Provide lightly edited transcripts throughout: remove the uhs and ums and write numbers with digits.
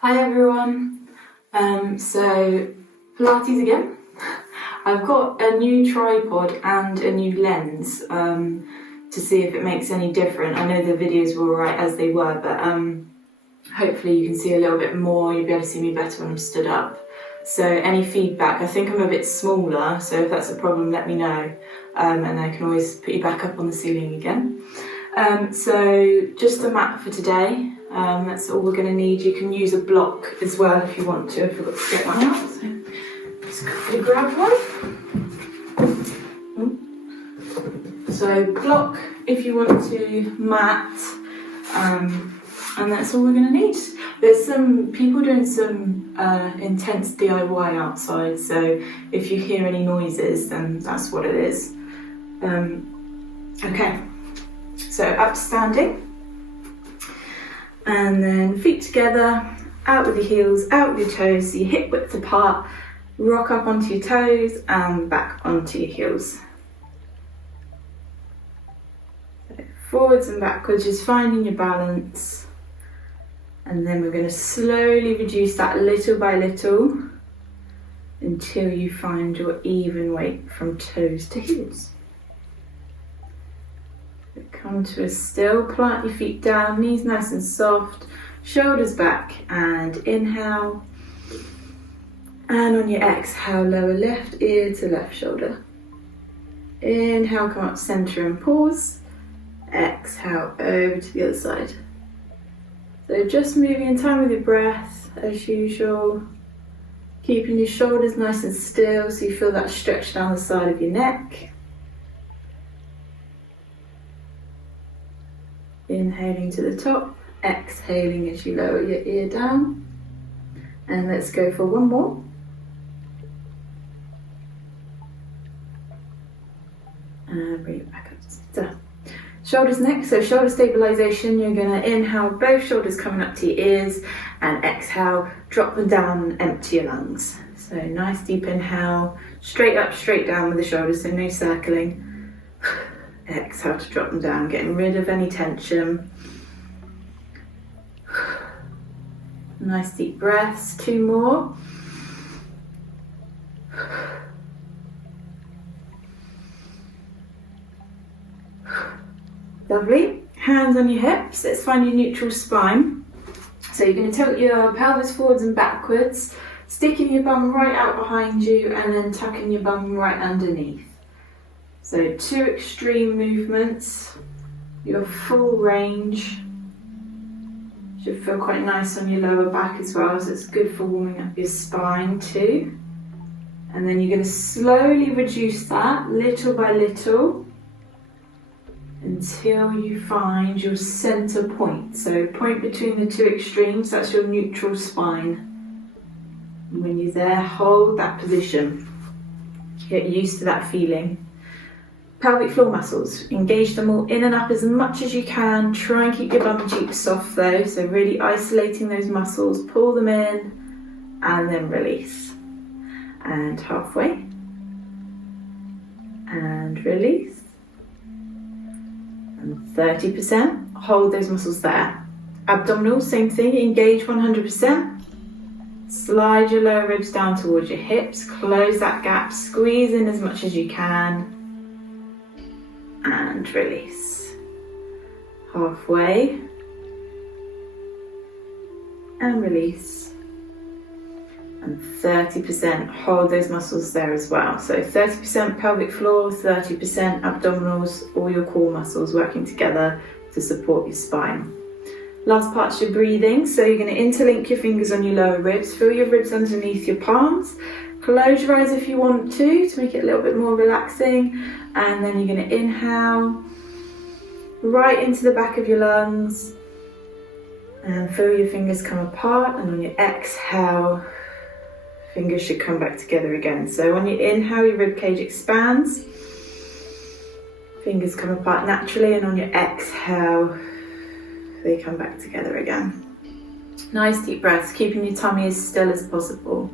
Hi everyone, so Pilates again. I've got a new tripod and a new lens to see if it makes any difference. I know the videos were alright as they were, but hopefully you can see a little bit more, you'll be able to see me better when I'm stood up. So any feedback, I think I'm a bit smaller, so if that's a problem let me know, and I can always put you back up on the ceiling again. So just a mat for today. That's all we're going to need. You can use a block as well if you want to. I forgot to get one out, so just quickly grab one. So block if you want to, mat, and that's all we're going to need. There's some people doing some intense DIY outside, so if you hear any noises then that's what it is. Okay, so up standing. And then feet together, out with your heels, out with your toes, so your hip width apart, rock up onto your toes and back onto your heels. So forwards and backwards, just finding your balance. And then we're going to slowly reduce that little by little until you find your even weight from toes to heels. Come to a still, plant your feet down, knees nice and soft, shoulders back, and inhale. And on your exhale, lower left ear to left shoulder. Inhale, come up center and pause. Exhale, over to the other side. So just moving in time with your breath as usual. Keeping your shoulders nice and still so you feel that stretch down the side of your neck. Inhaling to the top, exhaling as you lower your ear down. And let's go for one more. And bring it back up. So, shoulders next, so shoulder stabilization. You're going to inhale, both shoulders coming up to your ears, and exhale, drop them down and empty your lungs. So nice deep inhale, straight up, straight down with the shoulders, so no circling. Exhale to drop them down, getting rid of any tension. Nice deep breaths, two more. Lovely. Hands on your hips, let's find your neutral spine. So you're going to tilt your pelvis forwards and backwards, sticking your bum right out behind you and then tucking your bum right underneath. So two extreme movements, your full range. Should feel quite nice on your lower back as well, so it's good for warming up your spine too. And then you're going to slowly reduce that little by little until you find your center point. So point between the two extremes, that's your neutral spine. And when you're there, hold that position. Get used to that feeling. Pelvic floor muscles, engage them all in and up as much as you can. Try and keep your bum and cheeks soft though, so really isolating those muscles. Pull them in and then release. And halfway. And release. And 30%. Hold those muscles there. Abdominals, same thing, engage 100%. Slide your lower ribs down towards your hips. Close that gap, squeeze in as much as you can. And release. Halfway. And release. And 30%, hold those muscles there as well. So 30% pelvic floor, 30% abdominals, all your core muscles working together to support your spine. Last part's your breathing. So you're going to interlink your fingers on your lower ribs, feel your ribs underneath your palms. Close your eyes if you want to make it a little bit more relaxing. And then you're going to inhale right into the back of your lungs. And feel your fingers come apart. And on your exhale, fingers should come back together again. So on your inhale, your rib cage expands. Fingers come apart naturally. And on your exhale, they come back together again. Nice deep breaths, keeping your tummy as still as possible.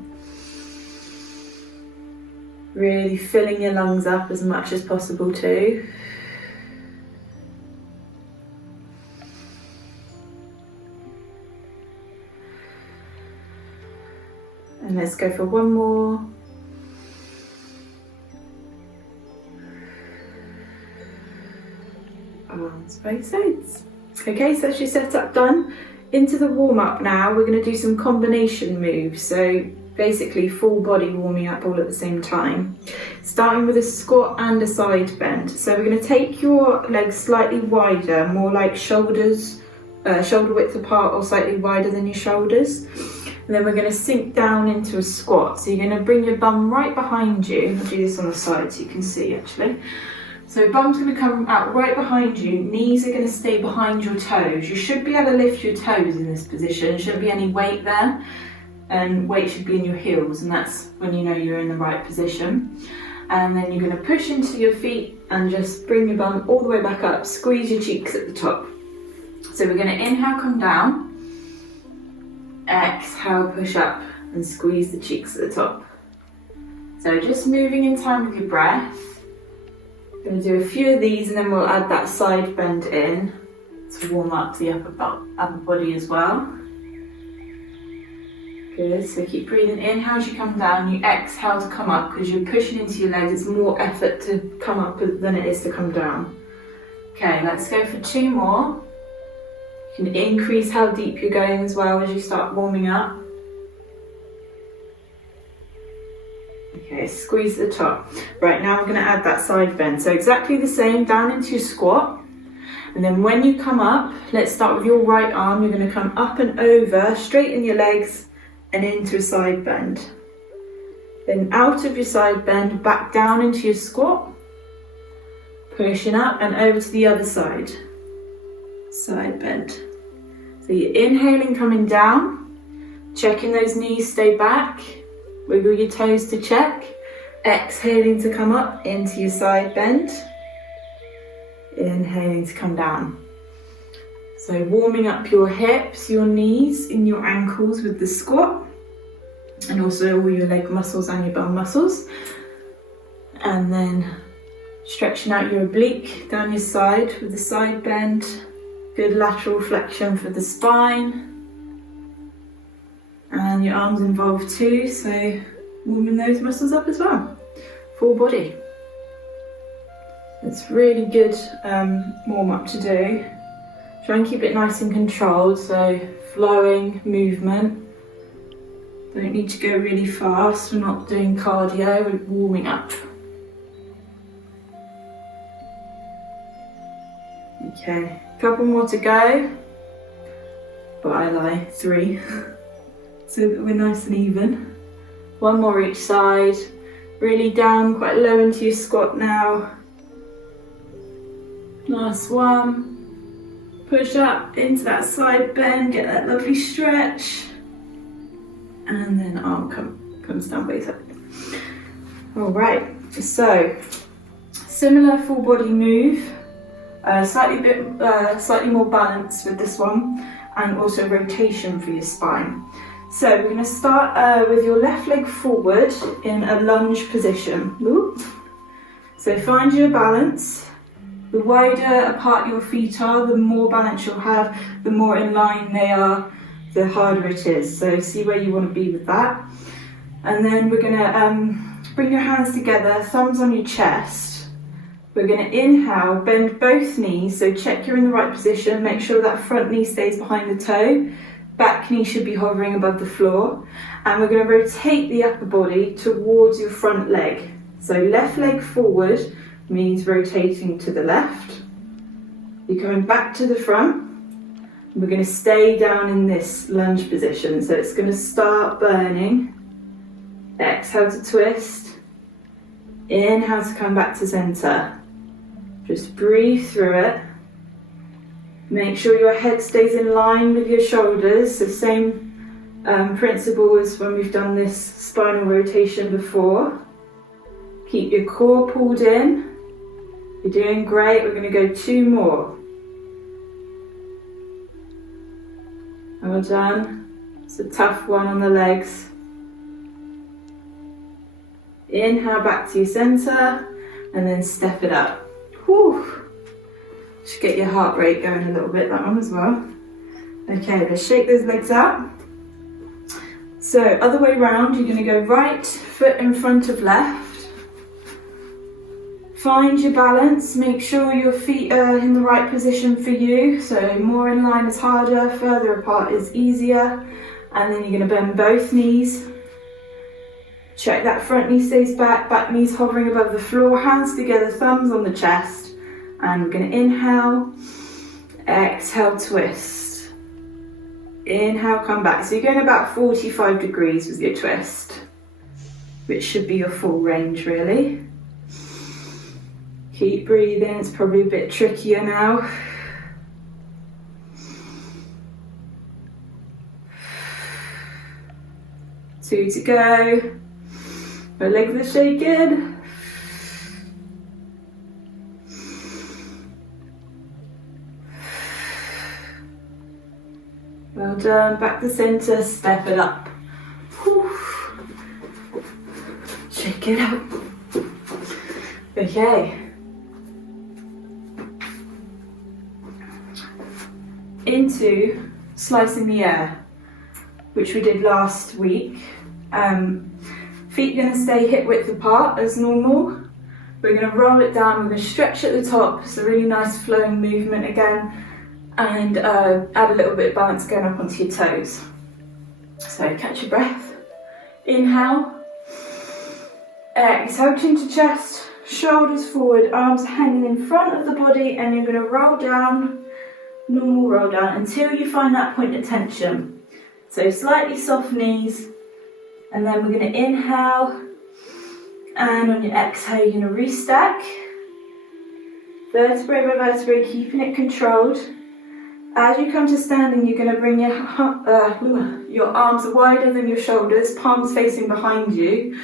Really filling your lungs up as much as possible too. And let's go for one more. Arms both sides. Okay, so that's your setup done. Into the warm up now, we're going to do some combination moves. So basically full body warming up all at the same time. Starting with a squat and a side bend. So we're going to take your legs slightly wider, more like shoulders, shoulder width apart or slightly wider than your shoulders. And then we're going to sink down into a squat. So you're going to bring your bum right behind you. I'll do this on the side so you can see actually. So bum's going to come out right behind you, knees are going to stay behind your toes. You should be able to lift your toes in this position, there shouldn't be any weight there, and weight should be in your heels, and that's when you know you're in the right position. And then you're going to push into your feet and just bring your bum all the way back up, squeeze your cheeks at the top. So we're going to inhale, come down, exhale, push up and squeeze the cheeks at the top. So just moving in time with your breath. Going to do a few of these and then we'll add that side bend in to warm up the upper body as well. Good, so keep breathing in as you come down, you exhale to come up because you're pushing into your legs, it's more effort to come up than it is to come down. Okay, let's go for two more. You can increase how deep you're going as well as you start warming up. Okay, squeeze the top. Right, now we're going to add that side bend. So exactly the same, down into your squat. And then when you come up, let's start with your right arm. You're going to come up and over, straighten your legs and into a side bend. Then out of your side bend, back down into your squat. Pushing up and over to the other side. Side bend. So you're inhaling, coming down, checking those knees stay back. Wiggle your toes to check. Exhaling to come up into your side bend. Inhaling to come down. So warming up your hips, your knees, and your ankles with the squat. And also all your leg muscles and your bum muscles. And then stretching out your oblique down your side with the side bend. Good lateral flexion for the spine. And your arms involved too, so warming those muscles up as well. Full body. It's really good warm up to do. Try and keep it nice and controlled, so flowing movement. Don't need to go really fast, we're not doing cardio, we're warming up. Okay, couple more to go. But I lie, 3. So that we're nice and even. One more each side. Really down, quite low into your squat now. Last one. Push up into that side bend, get that lovely stretch. And then arm comes down both sides. Alright, so similar full body move. Slightly more balance with this one. And also rotation for your spine. So we're going to start with your left leg forward in a lunge position. Ooh. So find your balance. The wider apart your feet are, the more balance you'll have, the more in line they are, the harder it is. So see where you want to be with that. And then we're going to bring your hands together, thumbs on your chest. We're going to inhale, bend both knees, so check you're in the right position, make sure that front knee stays behind the toe. Back knee should be hovering above the floor. And we're going to rotate the upper body towards your front leg. So left leg forward means rotating to the left. You're coming back to the front. We're going to stay down in this lunge position. So it's going to start burning. Exhale to twist. Inhale to come back to center. Just breathe through it. Make sure your head stays in line with your shoulders. So same principle as when we've done this spinal rotation before. Keep your core pulled in. You're doing great. We're going to go 2 more. Well done. It's a tough one on the legs. Inhale back to your center and then step it up. Whew. Just get your heart rate going a little bit, that one as well. Okay, let's shake those legs out. So other way round, you're going to go right foot in front of left. Find your balance, make sure your feet are in the right position for you. So more in line is harder, further apart is easier. And then you're going to bend both knees. Check that front knee stays back, back knees hovering above the floor, hands together, thumbs on the chest. And we're going to inhale, exhale, twist. Inhale, come back. So you're going about 45 degrees with your twist, which should be your full range really. Keep breathing, it's probably a bit trickier now. Two to go. My legs are shaking. Well done, back to centre, step it up. Whew. Shake it up. Okay. Into slicing the air, which we did last week. Feet are going to stay hip width apart as normal. We're going to roll it down, we're going to stretch at the top, it's a really nice flowing movement again, and add a little bit of balance going up onto your toes. So catch your breath, inhale, exhale, chin to chest, shoulders forward, arms hanging in front of the body, and you're going to roll down, normal roll down, until you find that point of tension. So slightly soft knees, and then we're going to inhale, and on your exhale you're going to restack, vertebrae by vertebrae, keeping it controlled. As you come to standing, you're going to bring your arms wider than your shoulders, palms facing behind you.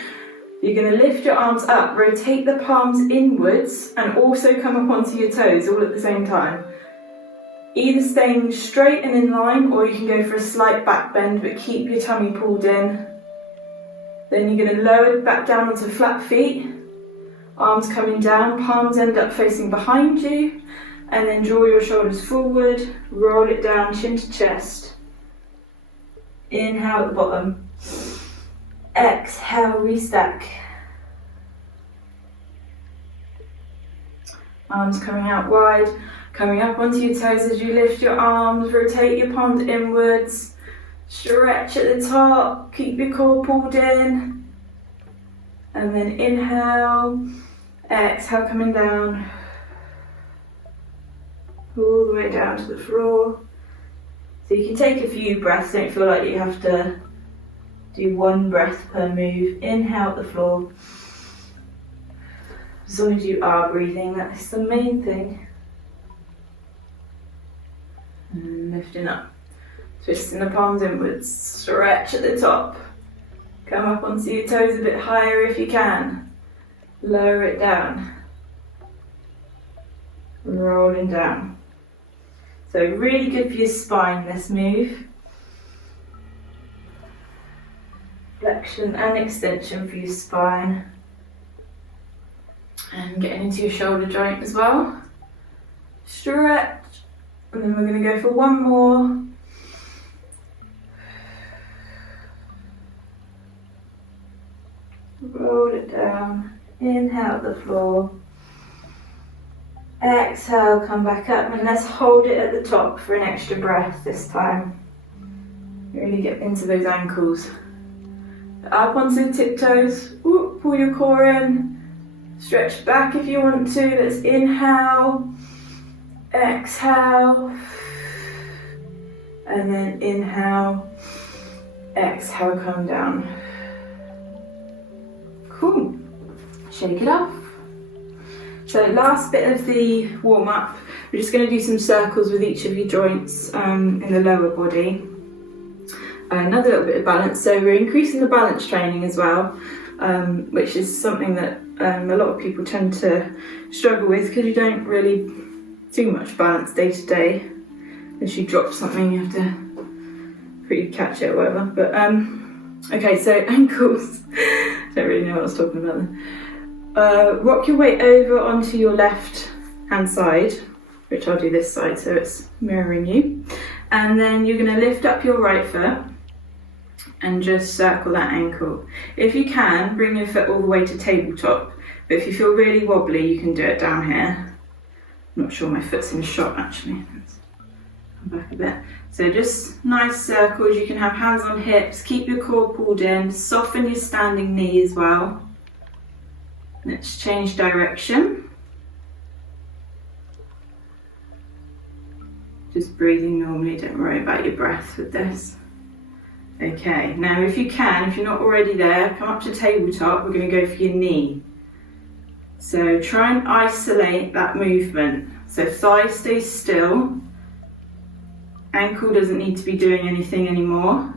You're going to lift your arms up, rotate the palms inwards, and also come up onto your toes all at the same time. Either staying straight and in line, or you can go for a slight back bend, but keep your tummy pulled in. Then you're going to lower back down onto flat feet, arms coming down, palms end up facing behind you, and then draw your shoulders forward, roll it down, chin to chest. Inhale at the bottom. Exhale, restack. Arms coming out wide, coming up onto your toes as you lift your arms, rotate your palms inwards, stretch at the top, keep your core pulled in, and then inhale, exhale, coming down, all the way down to the floor. So you can take a few breaths, don't feel like you have to do one breath per move. Inhale at the floor. As long as you are breathing, that's the main thing. And lifting up. Twisting the palms inwards, stretch at the top. Come up onto your toes a bit higher if you can. Lower it down. Rolling down. So really good for your spine, this move. Flexion and extension for your spine. And getting into your shoulder joint as well. Stretch. And then we're going to go for one more. Roll it down. Inhale at the floor. Exhale, come back up, and let's hold it at the top for an extra breath this time. Really get into those ankles. Up onto the tiptoes. Ooh, pull your core in. Stretch back if you want to. Let's inhale. Exhale. And then inhale. Exhale, come down. Cool. Shake it off. So last bit of the warm-up, we're just going to do some circles with each of your joints in the lower body. Another little bit of balance, so we're increasing the balance training as well, which is something that a lot of people tend to struggle with because you don't really do much balance day to day. If you drop something, you have to pretty catch it or whatever. But okay, so ankles, don't really know what I was talking about then. Rock your weight over onto your left hand side, which I'll do this side so it's mirroring you, and then you're going to lift up your right foot and just circle that ankle. If you can, bring your foot all the way to tabletop, but if you feel really wobbly, you can do it down here. I'm not sure my foot's in shot actually. Let's come back a bit. So just nice circles. You can have hands on hips, keep your core pulled in, soften your standing knee as well. Let's change direction. Just breathing normally, don't worry about your breath with this. Okay, now if you can, if you're not already there, come up to tabletop, we're going to go for your knee. So try and isolate that movement. So thigh stays still, ankle doesn't need to be doing anything anymore,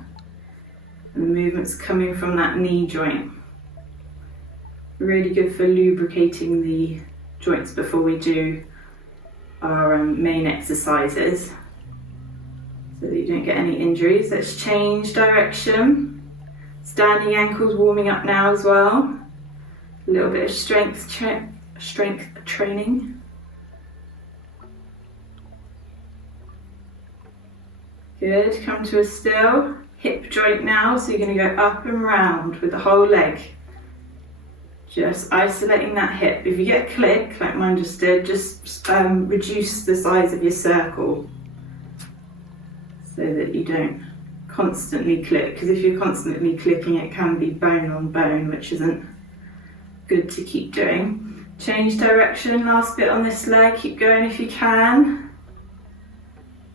and the movement's coming from that knee joint. Really good for lubricating the joints before we do our main exercises, so that you don't get any injuries. Let's change direction. Standing ankles warming up now as well. A little bit of strength training. Good, come to a still. Hip joint now, so you're going to go up and round with the whole leg. Just isolating that hip. If you get a click, like mine just did, just reduce the size of your circle so that you don't constantly click, because if you're constantly clicking, it can be bone on bone, which isn't good to keep doing. Change direction, last bit on this leg, keep going if you can.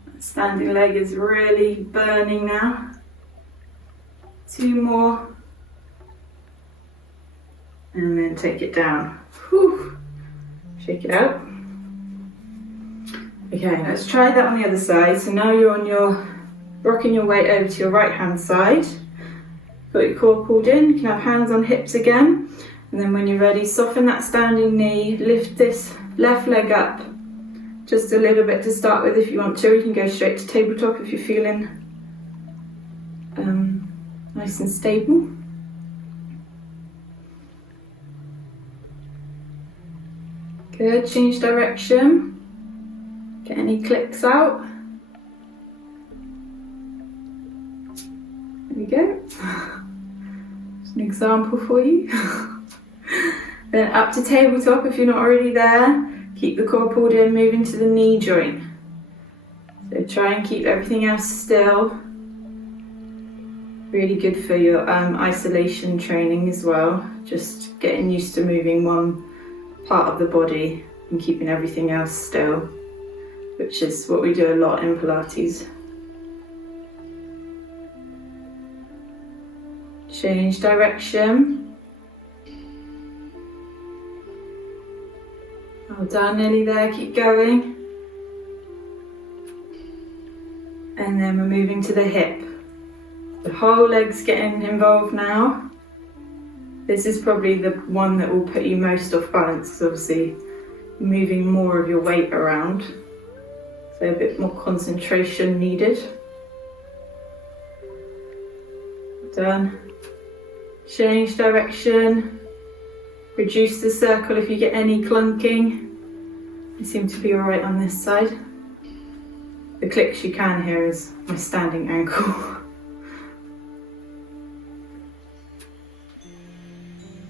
That standing leg is really burning now. 2 more. And then take it down. Whew. Shake it out. Okay, let's try that on the other side. So now you're on rocking your weight over to your right hand side. Got your core pulled in, you can have hands on hips again. And then when you're ready, soften that standing knee, lift this left leg up just a little bit to start with if you want to. You can go straight to tabletop if you're feeling nice and stable. Good, change direction. Get any clicks out. There we go. Just an example for you. Then up to tabletop if you're not already there. Keep the core pulled in, move into the knee joint. So try and keep everything else still. Really good for your isolation training as well. Just getting used to moving one part of the body and keeping everything else still, which is what we do a lot in Pilates. Change direction. Well done, nearly there, keep going. And then we're moving to the hip. The whole leg's getting involved now. This is probably the one that will put you most off balance, because obviously moving more of your weight around. So a bit more concentration needed. Done. Change direction. Reduce the circle if you get any clunking. You seem to be alright on this side. The clicks you can hear is my standing ankle.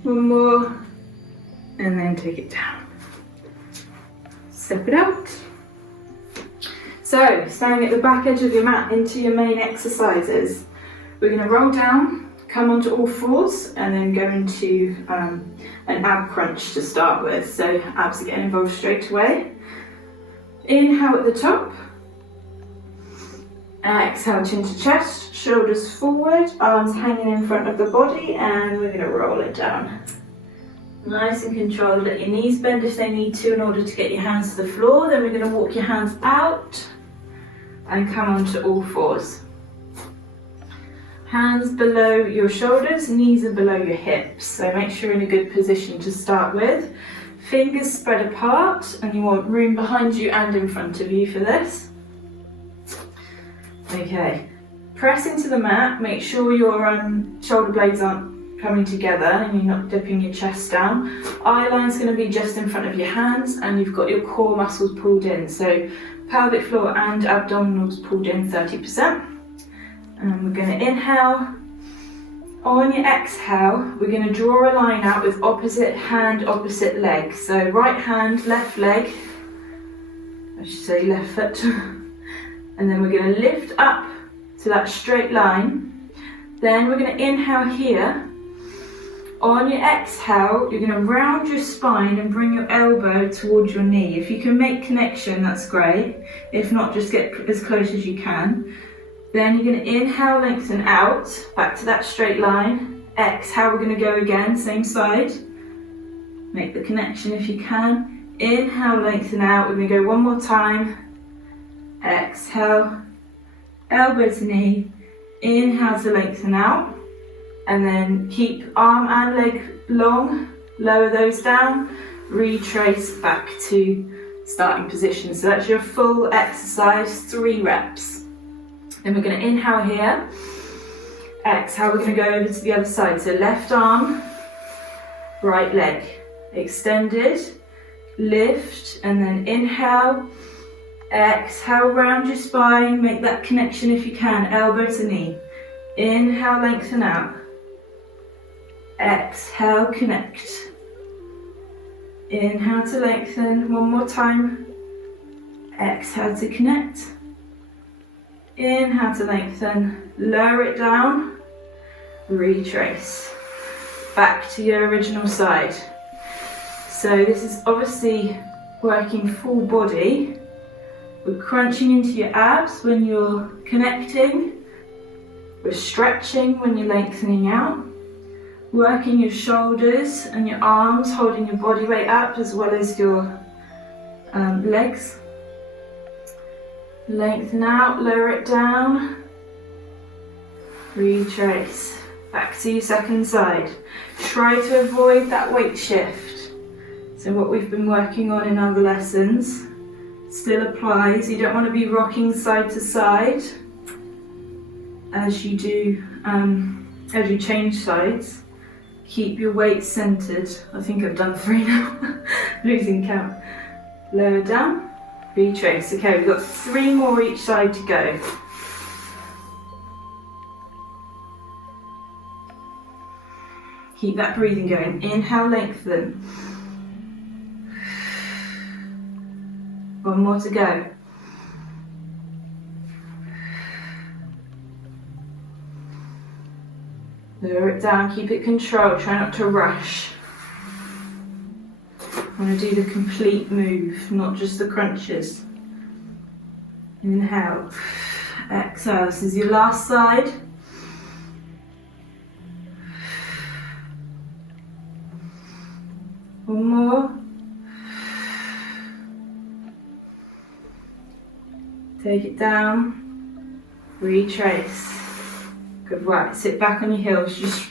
One more, and then take it down. Step it out. So, standing at the back edge of your mat into your main exercises. We're going to roll down, come onto all fours, and then go into an ab crunch to start with. So abs are getting involved straight away. Inhale at the top. Exhale, chin to chest, shoulders forward, arms hanging in front of the body, and we're going to roll it down. Nice and controlled. Let your knees bend if they need to in order to get your hands to the floor. Then we're going to walk your hands out and come onto all fours. Hands below your shoulders, knees are below your hips. So make sure you're in a good position to start with. Fingers spread apart, and you want room behind you and in front of you for this. Okay, press into the mat, make sure your shoulder blades aren't coming together and you're not dipping your chest down. Eye line's going to be just in front of your hands, and you've got your core muscles pulled in. So pelvic floor and abdominals pulled in 30%. And we're going to inhale On your exhale, we're going to draw a line out with opposite hand, opposite leg. So right hand, left leg, I should say left foot. And then we're going to lift up to that straight line. Then we're going to inhale here. On your exhale, you're going to round your spine and bring your elbow towards your knee. If you can make connection, that's great. If not, just get as close as you can. Then you're going to inhale, lengthen out, back to that straight line. Exhale, we're going to go again, same side. Make the connection if you can. Inhale, lengthen out. We're going to go one more time. Exhale, elbow to knee. Inhale to lengthen out. And then keep arm and leg long, lower those down, retrace back to starting position. So that's your full exercise, 3 reps. Then we're going to inhale here, exhale, we're going to go over to the other side. So left arm, right leg, extended, lift, and then inhale, exhale, round your spine, make that connection if you can, elbow to knee. Inhale, lengthen out. Exhale, connect. Inhale to lengthen, one more time. Exhale to connect. Inhale to lengthen, lower it down, retrace. Back to your original side. So this is obviously working full body. We're crunching into your abs when you're connecting. We're stretching when you're lengthening out. Working your shoulders and your arms, holding your body weight up as well as your legs. Lengthen out, lower it down. Retrace. Back to your second side. Try to avoid that weight shift. So what we've been working on in other lessons still applies. You don't want to be rocking side to side as you do, as you change sides. Keep your weight centered. I think I've done 3 now, losing count. Lower down, retrace. Okay, we've got 3 more each side to go. Keep that breathing going. Inhale, lengthen. 1 more to go. Lower it down, keep it controlled, try not to rush. I want to do the complete move, not just the crunches. Inhale, exhale, this is your last side. One more. Take it down, retrace. Good work. Sit back on your heels, just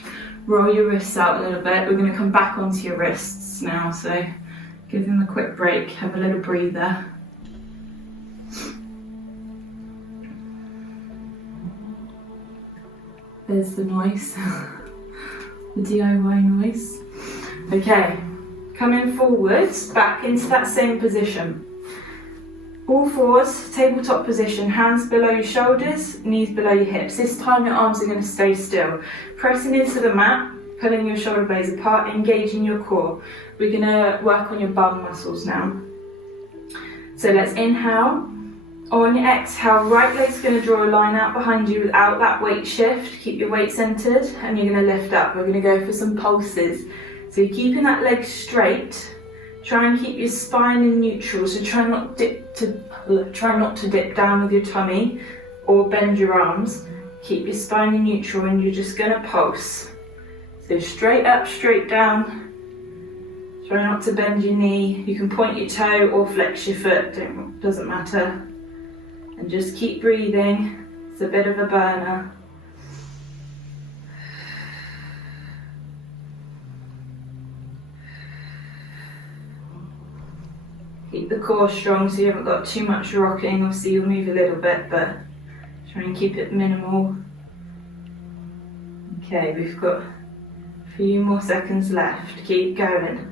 roll your wrists out a little bit. We're going to come back onto your wrists now, so give them a quick break, have a little breather. There's the noise, the DIY noise. Okay, coming forwards, back into that same position. All fours, tabletop position, hands below your shoulders, knees below your hips. This time your arms are going to stay still. Pressing into the mat, pulling your shoulder blades apart, engaging your core. We're going to work on your bum muscles now. So let's inhale. On your exhale, right leg's going to draw a line out behind you without that weight shift. Keep your weight centered and you're going to lift up. We're going to go for some pulses. So you're keeping that leg straight. Try and keep your spine in neutral, so try not to dip down with your tummy or bend your arms. Keep your spine in neutral and you're just going to pulse. So straight up, straight down. Try not to bend your knee. You can point your toe or flex your foot, doesn't matter. And just keep breathing. It's a bit of a burner. Keep the core strong so you haven't got too much rocking. Obviously you'll move a little bit, but try and keep it minimal. Okay, we've got a few more seconds left. Keep going.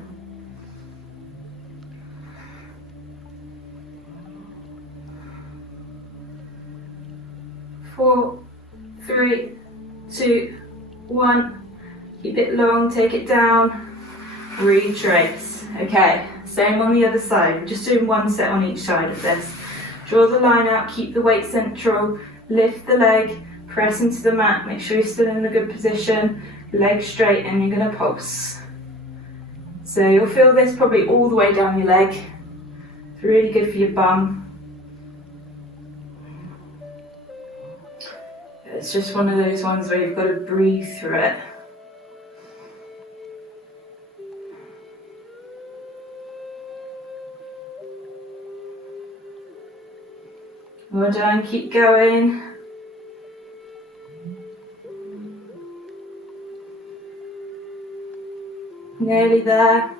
4, 3, 2, 1. Keep it long, take it down, retrace. Okay, same on the other side. We're just doing 1 set on each side of this. Draw the line out, keep the weight central, lift the leg, press into the mat, make sure you're still in a good position, leg straight, and you're going to pulse. So you'll feel this probably all the way down your leg. It's really good for your bum. It's just one of those ones where you've got to breathe through it. Well done, keep going. Nearly there.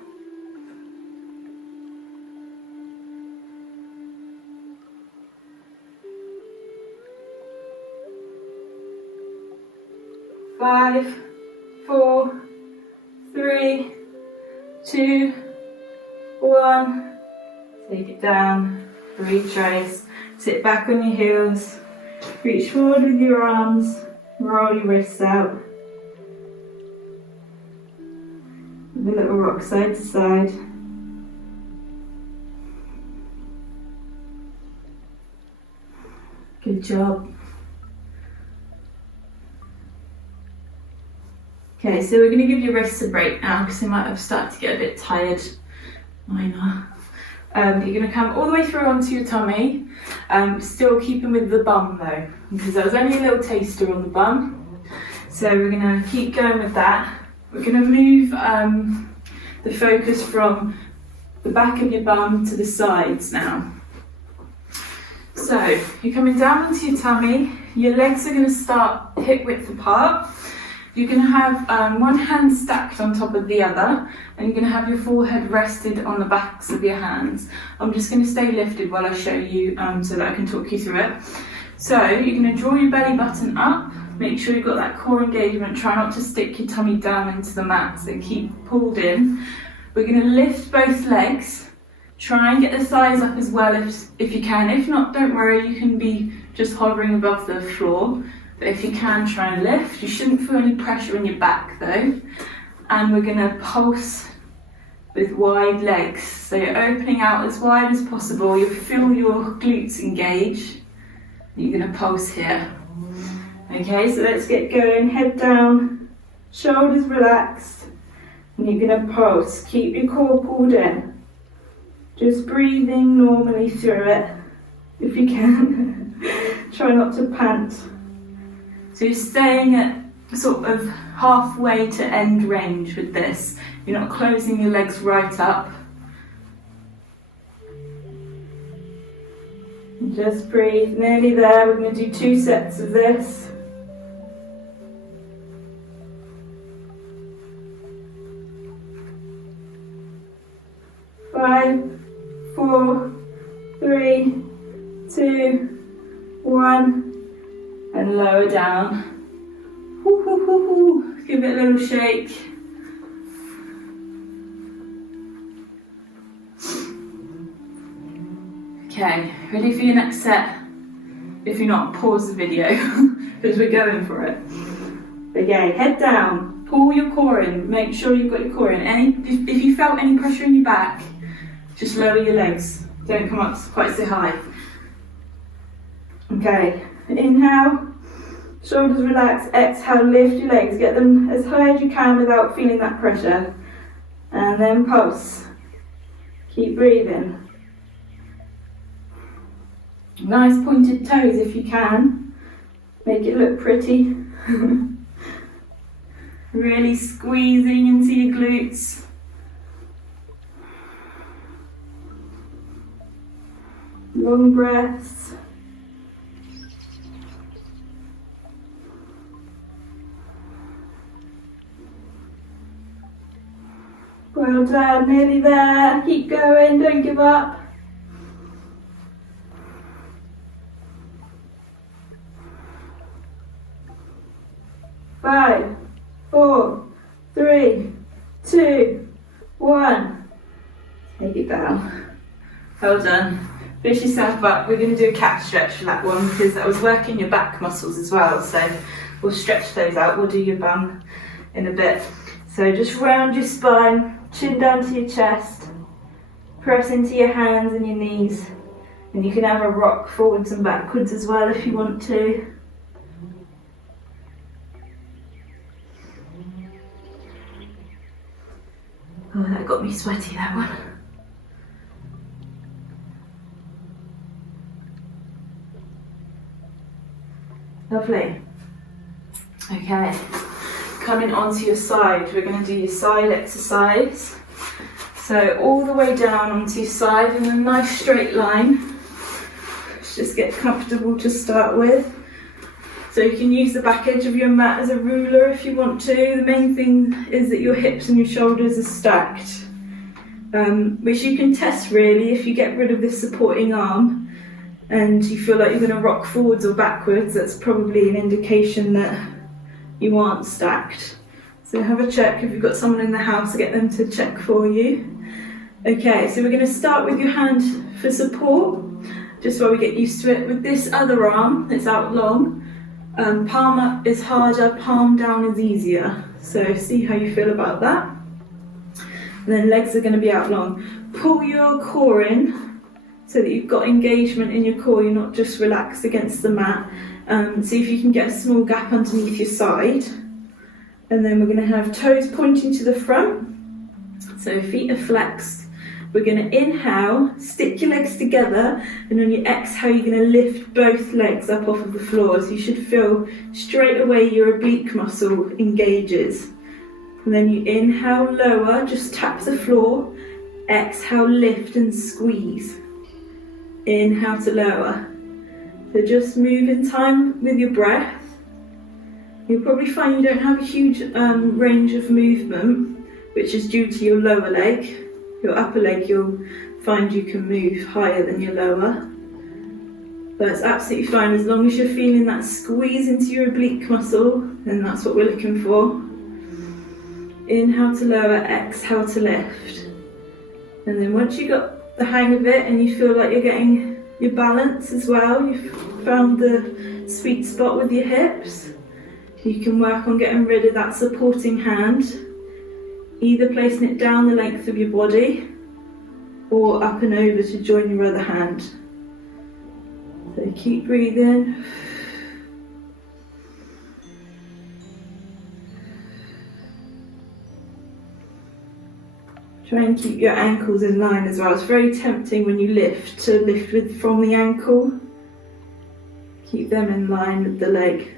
Five, 4, 3, 2, 1. Take it down, retrace. Sit back on your heels, reach forward with your arms, roll your wrists out. With a little rock side to side. Good job. Okay, so we're going to give your wrists a break now because they might have started to get a bit tired. Mine are. You're going to come all the way through onto your tummy, still keeping with the bum though, because there was only a little taster on the bum. So we're going to keep going with that. We're going to move the focus from the back of your bum to the sides now. So you're coming down onto your tummy, your legs are going to start hip width apart. You're going to have one hand stacked on top of the other, and you're going to have your forehead rested on the backs of your hands. I'm just going to stay lifted while I show you so that I can talk you through it. So you're going to draw your belly button up, make sure you've got that core engagement, try not to stick your tummy down into the mat, so keep pulled in. We're going to lift both legs, try and get the thighs up as well if you can. If not, don't worry, you can be just hovering above the floor. But if you can, try and lift. You shouldn't feel any pressure in your back though. And we're going to pulse with wide legs. So you're opening out as wide as possible. You'll feel your glutes engage. You're going to pulse here. Okay, so let's get going. Head down, shoulders relaxed. And you're going to pulse. Keep your core pulled in. Just breathing normally through it, if you can. Try not to pant. So you're staying at sort of halfway to end range with this. You're not closing your legs right up. Just breathe, nearly there. We're going to do 2 sets of this. Five, 4, 3, 2, 1. And lower down. Woo, woo, woo, woo. Give it a little shake. Okay, ready for your next set? If you're not, pause the video because we're going for it. Okay, head down, pull your core in, make sure you've got your core in. If you felt any pressure in your back, just lower your legs. Don't come up quite so high. Okay. Inhale, shoulders relax, exhale, lift your legs, get them as high as you can without feeling that pressure. And then pulse. Keep breathing. Nice pointed toes if you can. Make it look pretty. Really squeezing into your glutes. Long breaths. Well done, nearly there. Keep going, don't give up. Five, 4, 3, 2, 1. Take it down. Well done. Finish yourself up. We're going to do a cat stretch for that one because that was working your back muscles as well. So We'll stretch those out, we'll do your bum in a bit. So just round your spine, chin down to your chest, press into your hands and your knees, and you can have a rock forwards and backwards as well if you want to. Oh, that got me sweaty, that one. Lovely. Okay, coming onto your side, we're going to do your side exercise. So all the way down onto your side in a nice straight line. Let's just get comfortable to start with. So you can use the back edge of your mat as a ruler if you want to. The main thing is that your hips and your shoulders are stacked, which you can test really if you get rid of this supporting arm and you feel like you're going to rock forwards or backwards. That's probably an indication that you aren't stacked. So have a check if you've got someone in the house to get them to check for you. Okay, so we're going to start with your hand for support, just while we get used to it. With this other arm, it's out long. Palm up is harder, palm down is easier. So see how you feel about that. And then legs are going to be out long. Pull your core in so that you've got engagement in your core, you're not just relaxed against the mat. See if you can get a small gap underneath your side. And then we're going to have toes pointing to the front. So feet are flexed. We're going to inhale, stick your legs together, and on your exhale you're going to lift both legs up off of the floor. So you should feel straight away your oblique muscle engages. And then you inhale, lower, just tap the floor. Exhale, lift and squeeze. Inhale to lower. So just move in time with your breath. You'll probably find you don't have a huge range of movement, which is due to your lower leg. Your upper leg, you'll find you can move higher than your lower. But it's absolutely fine as long as you're feeling that squeeze into your oblique muscle, then that's what we're looking for. Inhale to lower, exhale to lift. And then once you've got the hang of it and you feel like you're getting your balance as well, you've found the sweet spot with your hips, you can work on getting rid of that supporting hand. Either placing it down the length of your body or up and over to join your other hand. So keep breathing. Try and keep your ankles in line as well. It's very tempting when you lift to lift from the ankle. Keep them in line with the leg.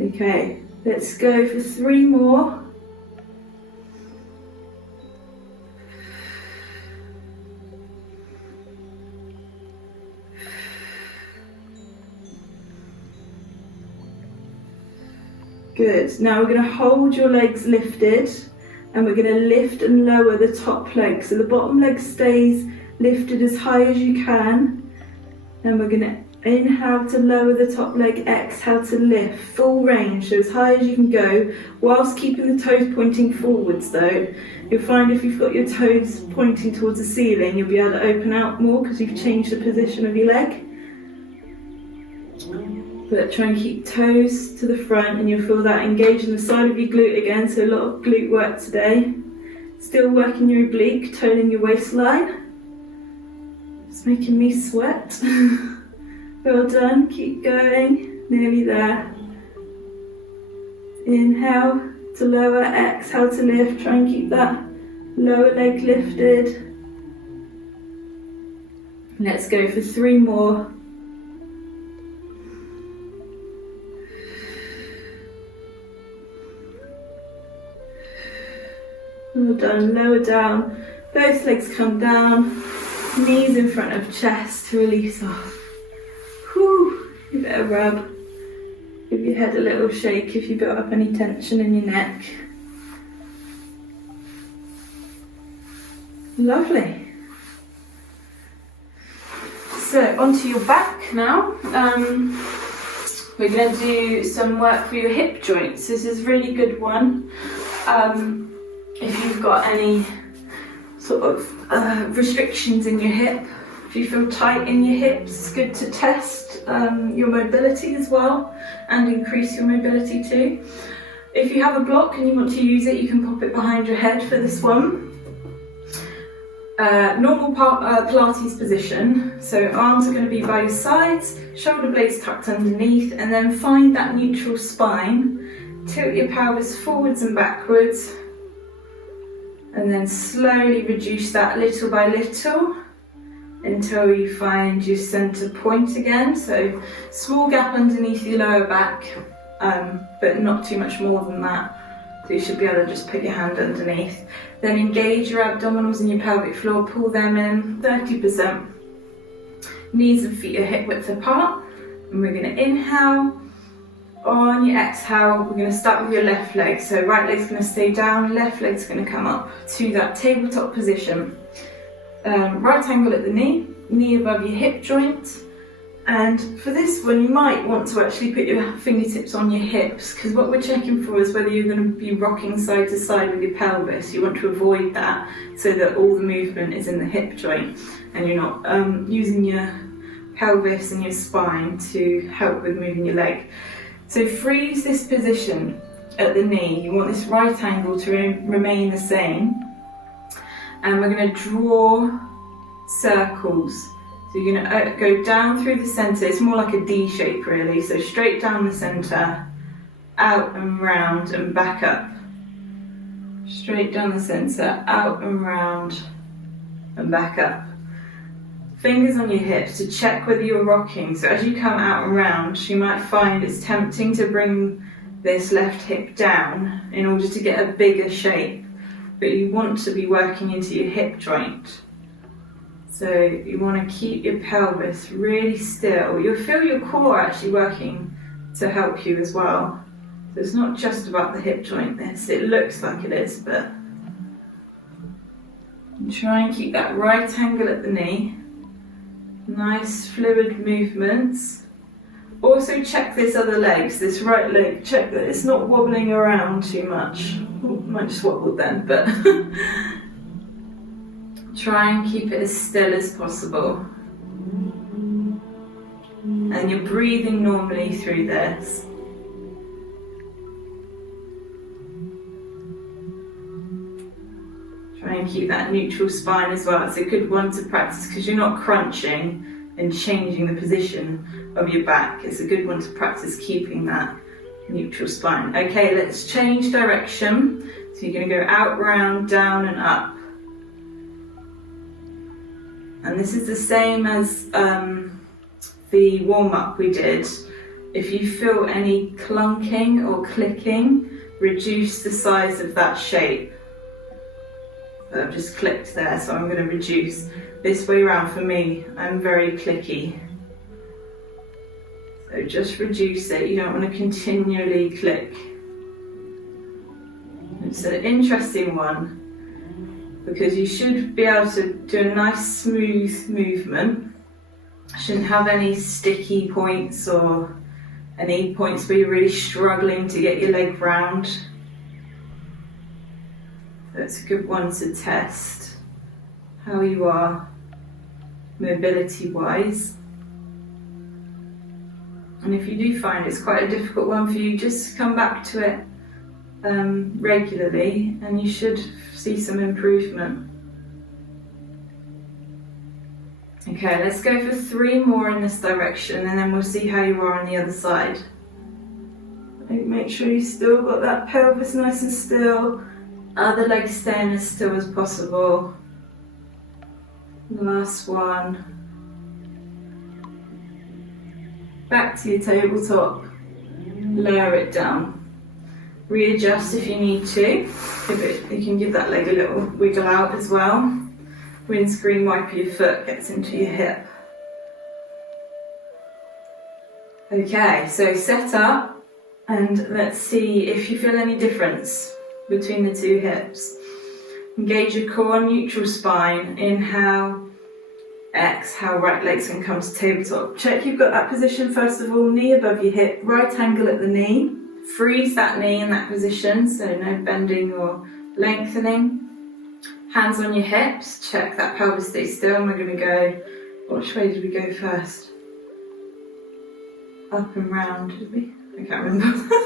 Okay. Let's go for 3 more. Good. Now we're going to hold your legs lifted and we're going to lift and lower the top leg. So the bottom leg stays lifted as high as you can. And we're going to inhale to lower the top leg, exhale to lift, full range, so as high as you can go, whilst keeping the toes pointing forwards though. You'll find if you've got your toes pointing towards the ceiling, you'll be able to open out more because you've changed the position of your leg. But try and keep toes to the front and you'll feel that engaging the side of your glute again, so a lot of glute work today. Still working your oblique, toning your waistline. It's making me sweat. Well done, keep going, nearly there. Inhale to lower, exhale to lift, try and keep that lower leg lifted. Let's go for 3 more. Well done, lower down, both legs come down, knees in front of chest to release off. Whew, give it a rub. Give your head a little shake if you built up any tension in your neck. Lovely. So onto your back now. We're going to do some work for your hip joints. This is a really good one. If you've got any sort of restrictions in your hip, If you feel tight in your hips, it's good to test your mobility as well and increase your mobility too. If you have a block and you want to use it, you can pop it behind your head for this one. Normal Pilates position, so arms are going to be by your sides, shoulder blades tucked underneath, and then find that neutral spine. Tilt your pelvis forwards and backwards, and then slowly reduce that little by little until you find your centre point again. So small gap underneath your lower back, but not too much more than that. So you should be able to just put your hand underneath. Then engage your abdominals and your pelvic floor, pull them in 30%. Knees and feet are hip width apart. And we're going to inhale. On your exhale, we're going to start with your left leg. So right leg's going to stay down, left leg's going to come up to that tabletop position. Right angle at the knee above your hip joint. And for this one, you might want to actually put your fingertips on your hips, because what we're checking for is whether you're going to be rocking side to side with your pelvis. You want to avoid that so that all the movement is in the hip joint and you're not using your pelvis and your spine to help with moving your leg. So freeze this position at the knee. You want this right angle to remain the same. And we're going to draw circles. So you're going to go down through the centre. It's more like a D shape really. So straight down the centre, out and round and back up. Straight down the centre, out and round and back up. Fingers on your hips to check whether you're rocking. So as you come out and round, you might find it's tempting to bring this left hip down in order to get a bigger shape. But you want to be working into your hip joint. So you want to keep your pelvis really still. You'll feel your core actually working to help you as well. So it's not just about the hip joint this, it looks like it is, but try and keep that right angle at the knee. Nice fluid movements. Also check this other leg, this right leg, check that it's not wobbling around too much. Ooh, might just wobble then, but try and keep it as still as possible. And you're breathing normally through this. Try and keep that neutral spine as well. It's a good one to practice because you're not crunching and changing the position of your back. It's a good one to practice keeping that neutral spine. Okay, let's change direction. So you're going to go out, round, down and up. And this is the same as the warm-up we did. If you feel any clunking or clicking, reduce the size of that shape. So I've just clicked there, so I'm going to reduce. This way around for me, I'm very clicky. So just reduce it, you don't want to continually click. It's an interesting one, because you should be able to do a nice smooth movement. Shouldn't have any sticky points or any points where you're really struggling to get your leg round. So it's a good one to test how you are mobility wise. And if you do find it's quite a difficult one for you, just come back to it regularly and you should see some improvement. Okay, let's go for 3 more in this direction and then we'll see how you are on the other side. Make sure you still got that pelvis nice and still, other leg staying as still as possible. The last one. Back to your tabletop, lower it down. Readjust if you need to. You can give that leg a little wiggle out as well. Windscreen wiper your foot gets into your hip. Okay, so set up and let's see if you feel any difference between the 2 hips. Engage your core, neutral spine. Inhale, exhale, right leg's going to come to tabletop. Check you've got that position first of all, knee above your hip, right angle at the knee. Freeze that knee in that position, so no bending or lengthening. Hands on your hips, check that pelvis stays still, and we're going to go Which way did we go first? Up and round, did we? I can't remember.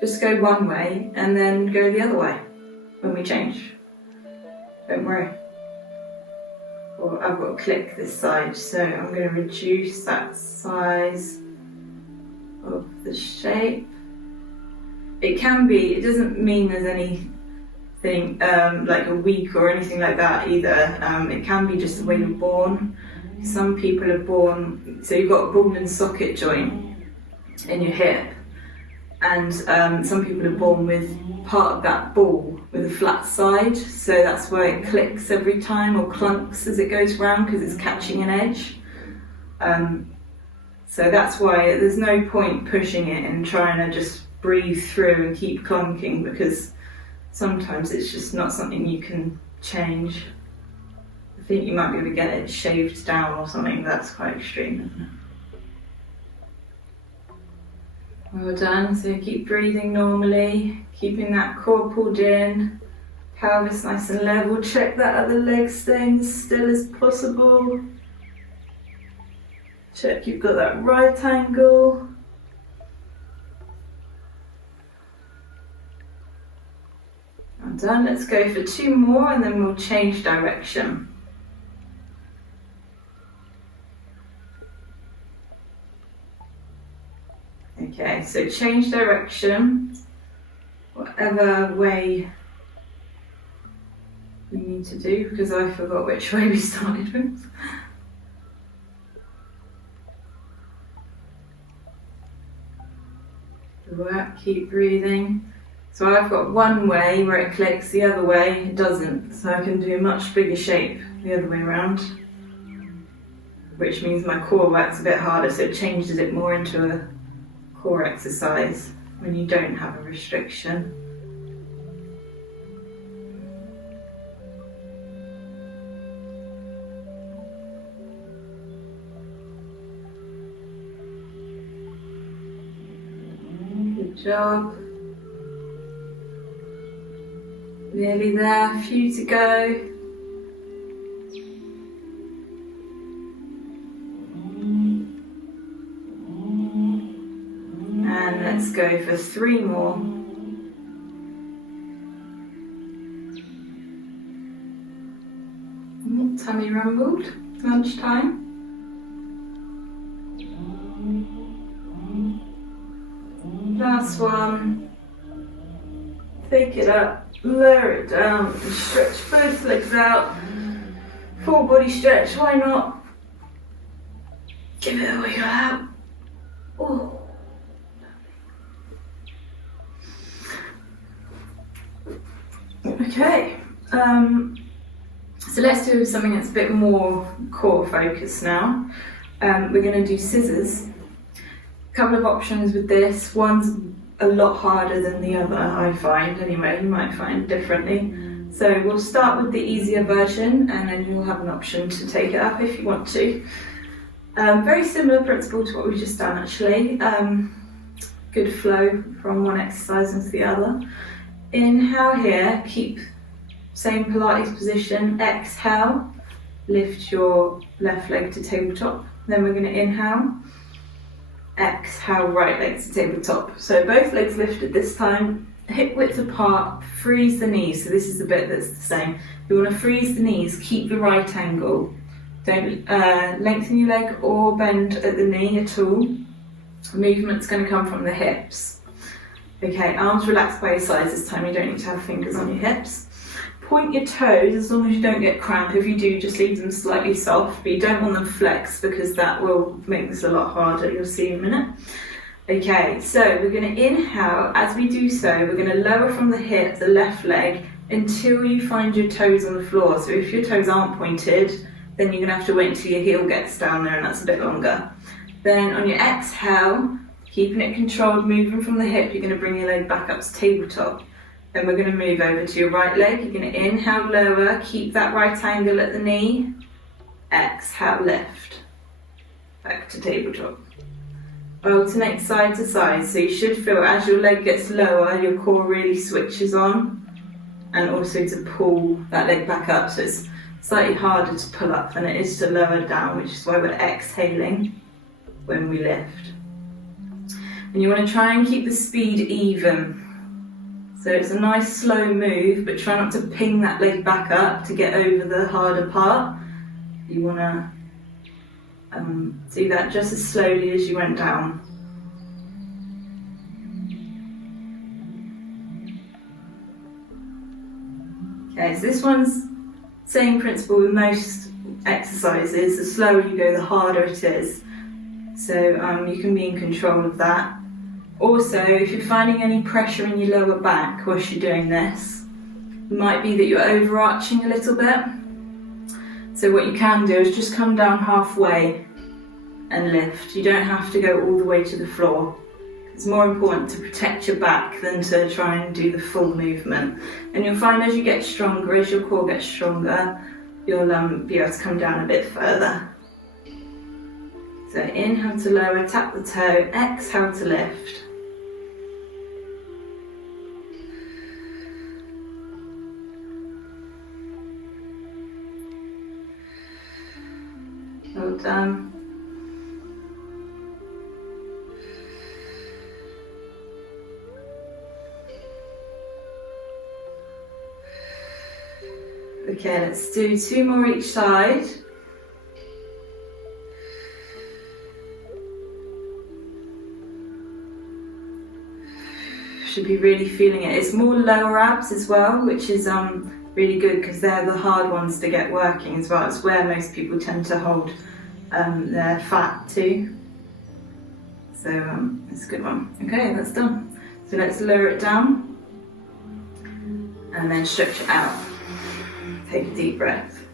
Just go one way and then go the other way when we change. Don't worry. Well, I've got to click this side, so I'm going to reduce that size of the shape. It can be, it doesn't mean there's anything like a weak or anything like that either. It can be just the way you're born. Some people are born, so you've got a ball and socket joint in your hip, and some people are born with part of that ball with a flat side, so that's why it clicks every time or clunks as it goes around, because it's catching an edge. So that's why there's no point pushing it and trying to just breathe through and keep clunking, because sometimes it's just not something you can change. I think you might be able to get it shaved down or something. That's quite extreme, isn't it? Well done. So keep breathing normally, keeping that core pulled in, pelvis nice and level. Check that other leg staying as still as possible. Check you've got that right angle. Well done. Let's go for 2 more and then we'll change direction. Okay, so change direction, whatever way we need to do, because I forgot which way we started with. Good work, keep breathing. So I've got one way where it clicks, the other way it doesn't, so I can do a much bigger shape the other way around, which means my core works a bit harder, so it changes it more into a core exercise when you don't have a restriction. Good job. Nearly there, a few to go. Let's go for 3 more. Tummy rumbled, lunchtime. Last one. Take it up, lower it down, and stretch both legs out. Full body stretch, why not? Give it a wiggle out. Oh. Okay, so let's do something that's a bit more core focused now. We're going to do scissors. A couple of options with this. One's a lot harder than the other, I find anyway. You might find differently. So we'll start with the easier version and then you'll have an option to take it up if you want to. Very similar principle to what we've just done actually. Good flow from one exercise into the other. Inhale here, keep same Pilates position. Exhale, lift your left leg to tabletop. Then we're going to inhale, exhale, right leg to tabletop. So both legs lifted this time, hip width apart, freeze the knees. So this is the bit that's the same. You want to freeze the knees, keep the right angle. Don't lengthen your leg or bend at the knee at all. Movement's going to come from the hips. Okay, arms relaxed by your sides this time, you don't need to have fingers on your hips. Point your toes as long as you don't get cramp. If you do, just leave them slightly soft, but you don't want them flexed because that will make this a lot harder, you'll see in a minute. Okay, so we're going to inhale. As we do so, we're going to lower from the hip, the left leg, until you find your toes on the floor. So if your toes aren't pointed, then you're going to have to wait until your heel gets down there, and that's a bit longer. Then on your exhale, keeping it controlled, moving from the hip, you're going to bring your leg back up to tabletop. Then we're going to move over to your right leg. You're going to inhale, lower, keep that right angle at the knee. Exhale, lift. Back to tabletop. Alternate side to side. So you should feel as your leg gets lower, your core really switches on. And also to pull that leg back up. So it's slightly harder to pull up than it is to lower down, which is why we're exhaling when we lift. And you want to try and keep the speed even. So it's a nice slow move, but try not to ping that leg back up to get over the harder part. You want to do that just as slowly as you went down. Okay, so this one's same principle with most exercises. The slower you go, the harder it is. So you can be in control of that. Also, if you're finding any pressure in your lower back whilst you're doing this, it might be that you're overarching a little bit. So what you can do is just come down halfway and lift. You don't have to go all the way to the floor. It's more important to protect your back than to try and do the full movement. And you'll find as you get stronger, as your core gets stronger, you'll be able to come down a bit further. So inhale to lower, tap the toe, exhale to lift. Well done. Okay, let's do 2 more each side. Should be really feeling it. It's more lower abs as well, which is really good because they're the hard ones to get working as well. It's where most people tend to hold their fat too. So it's a good one. Okay, that's done. So let's lower it down and then stretch it out. Take a deep breath.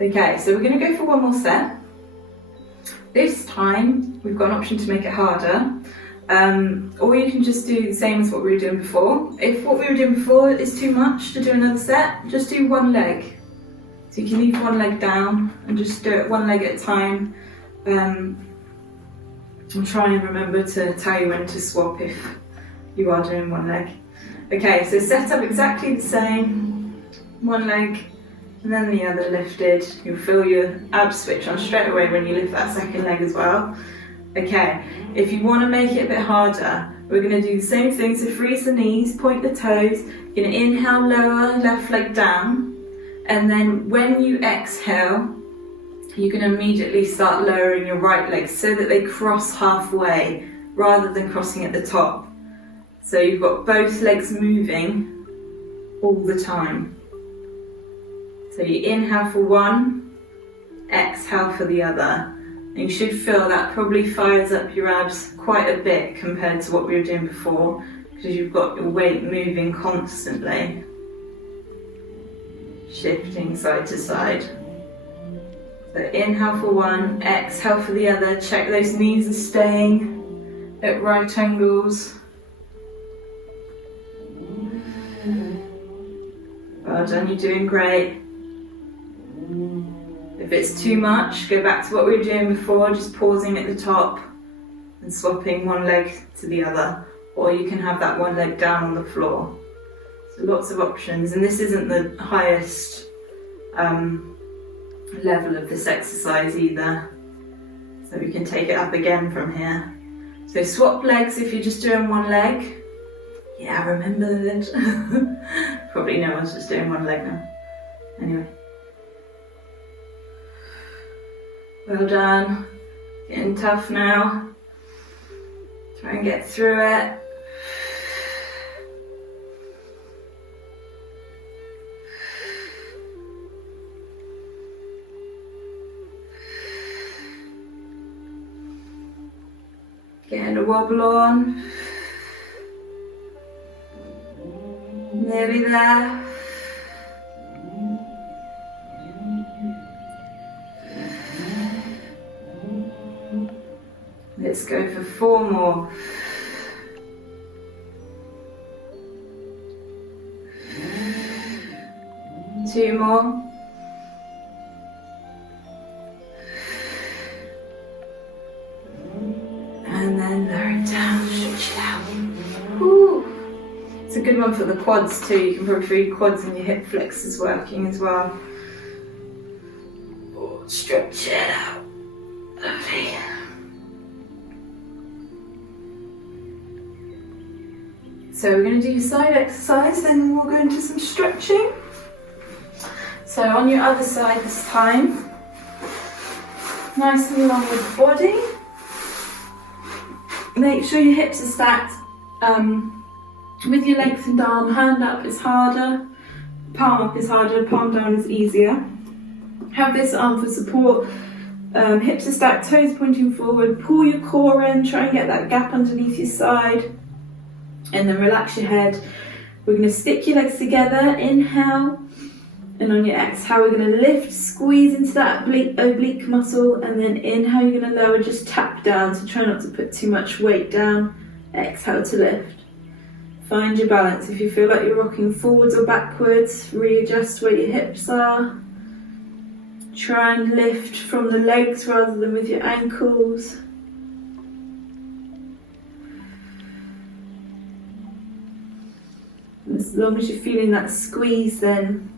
Okay, so we're going to go for one more set. This time we've got an option to make it harder, or you can just do the same as what we were doing before. If what we were doing before is too much to do another set, just do one leg. So you can leave one leg down and just do it one leg at a time. I'm trying to remember to tell you when to swap if you are doing one leg. Okay, so set up exactly the same, one leg and then the other lifted. You'll feel your abs switch on straight away when you lift that second leg as well. Okay, if you want to make it a bit harder, we're going to do the same thing. So freeze the knees, point the toes. You're going to inhale, lower left leg down, and then when you exhale, you can immediately start lowering your right leg so that they cross halfway rather than crossing at the top. So you've got both legs moving all the time. So you inhale for one, exhale for the other. And you should feel that probably fires up your abs quite a bit compared to what we were doing before, because you've got your weight moving constantly. Shifting side to side. So inhale for one, exhale for the other. Check those knees are staying at right angles. Well done, you're doing great. If it's too much, go back to what we were doing before, just pausing at the top and swapping one leg to the other. Or you can have that one leg down on the floor. So lots of options, and this isn't the highest level of this exercise either. So we can take it up again from here. So swap legs if you're just doing one leg. Yeah, I remember that. Probably no one's just doing one leg now. Anyway. Well done. Getting tough now. Try and get through it. Getting a wobble on. Nearly there. Let's go for 4 more. Two more. And then lower it down, stretch it out. Woo. It's a good one for the quads too. You can probably feel your quads and your hip flexors working as well. Stretch it out. Lovely. So we're going to do your side exercise, then we'll go into some stretching. So on your other side this time, nice and long with the body. Make sure your hips are stacked. With your lengthened arm, hand up is harder, palm up is harder, palm down is easier. Have this arm for support. Hips are stacked, toes pointing forward. Pull your core in, try and get that gap underneath your side. And then relax your head. We're going to stick your legs together, inhale. And on your exhale, we're going to lift, squeeze into that oblique muscle. And then inhale, you're going to lower, just tap down. So try not to put too much weight down. Exhale to lift. Find your balance. If you feel like you're rocking forwards or backwards, readjust where your hips are. Try and lift from the legs rather than with your ankles. And as long as you're feeling that squeeze, then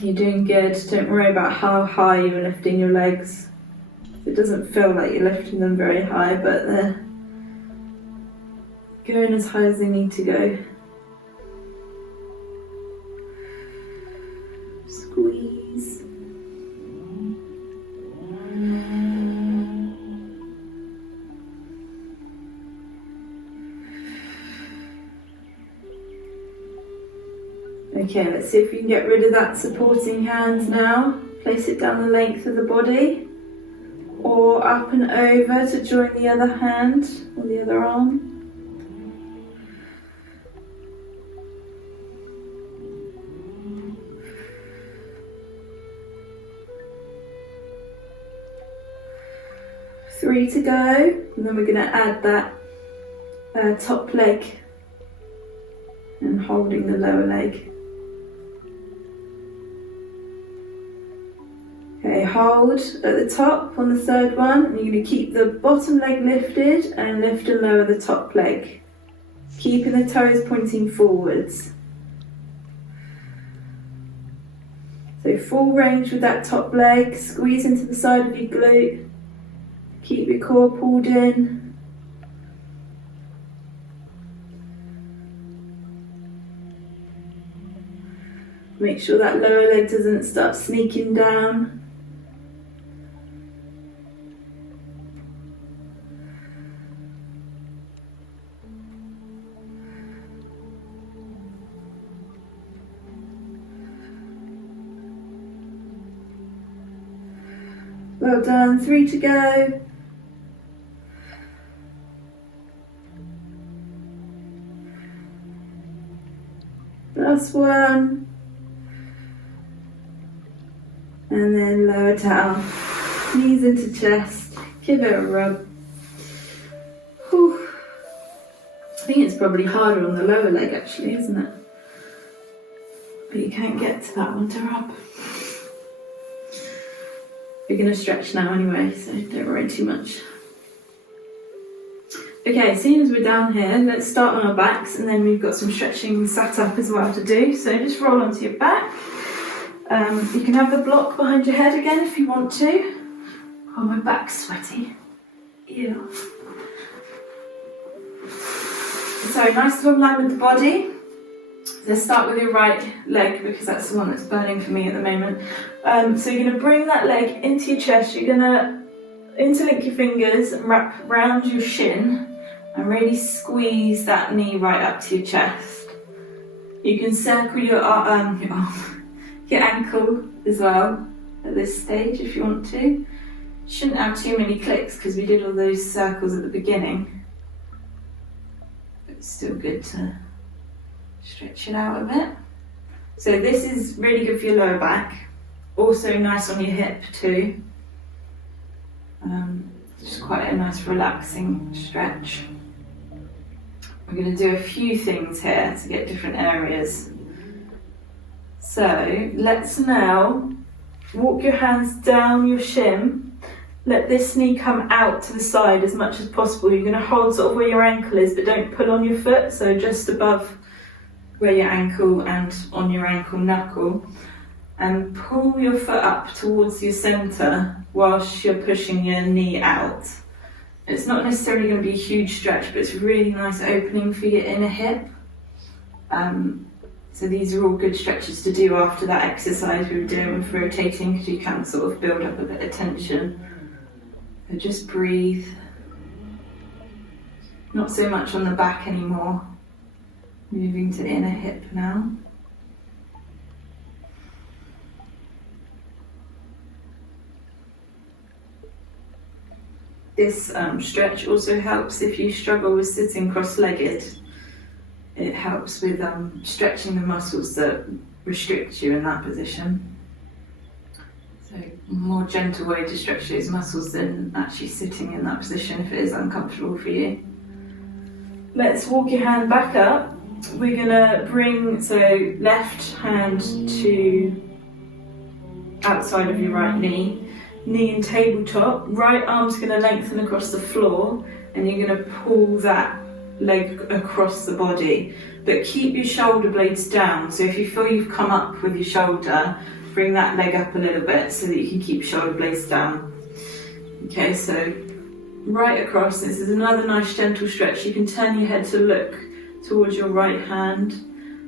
you're doing good. Don't worry about how high you're lifting your legs. It doesn't feel like you're lifting them very high, but they're going as high as they need to go. Squeeze. Okay, let's see if we can get rid of that supporting hand now. Place it down the length of the body, or up and over to join the other hand or the other arm. Three to go, and then we're going to add that top leg and holding the lower leg. Okay, hold at the top on the third one, and you're going to keep the bottom leg lifted and lift and lower the top leg, keeping the toes pointing forwards. So full range with that top leg, squeeze into the side of your glute, keep your core pulled in. Make sure that lower leg doesn't start sneaking down. Well done, 3 to go. Last one. And then lower down, knees into chest, give it a rub. Whew. I think it's probably harder on the lower leg actually, isn't it? But you can't get to that one to rub. We're going to stretch now anyway, so don't worry too much. Okay, seeing as we're down here, let's start on our backs, and then we've got some stretching sat up as well to do. So just roll onto your back. You can have the block behind your head again if you want to. Oh, my back's sweaty. Ew. So nice long line with the body. Let's start with your right leg because that's the one that's burning for me at the moment. So you're going to bring that leg into your chest. You're going to interlink your fingers and wrap around your shin and really squeeze that knee right up to your chest. You can circle your ankle as well at this stage if you want to. Shouldn't have too many clicks because we did all those circles at the beginning. But it's still good to stretch it out a bit. So this is really good for your lower back. Also nice on your hip too. Just quite a nice relaxing stretch. We're going to do a few things here to get different areas. So let's now walk your hands down your shin. Let this knee come out to the side as much as possible. You're going to hold sort of where your ankle is, but don't pull on your foot, so just above where your ankle and on your ankle knuckle, and pull your foot up towards your centre whilst you're pushing your knee out. It's not necessarily going to be a huge stretch, but it's a really nice opening for your inner hip. So these are all good stretches to do after that exercise we were doing with rotating, because you can sort of build up a bit of tension. So just breathe. Not so much on the back anymore. Moving to inner hip now. This stretch also helps if you struggle with sitting cross-legged. It helps with stretching the muscles that restrict you in that position. So a more gentle way to stretch those muscles than actually sitting in that position if it is uncomfortable for you. Let's walk your hand back up. We're gonna bring, so left hand to outside of your right knee, knee in tabletop, right arm's gonna lengthen across the floor, and you're gonna pull that leg across the body, but keep your shoulder blades down. So if you feel you've come up with your shoulder, bring that leg up a little bit so that you can keep shoulder blades down. Okay, so right across. This is another nice gentle stretch. You can turn your head to look towards your right hand,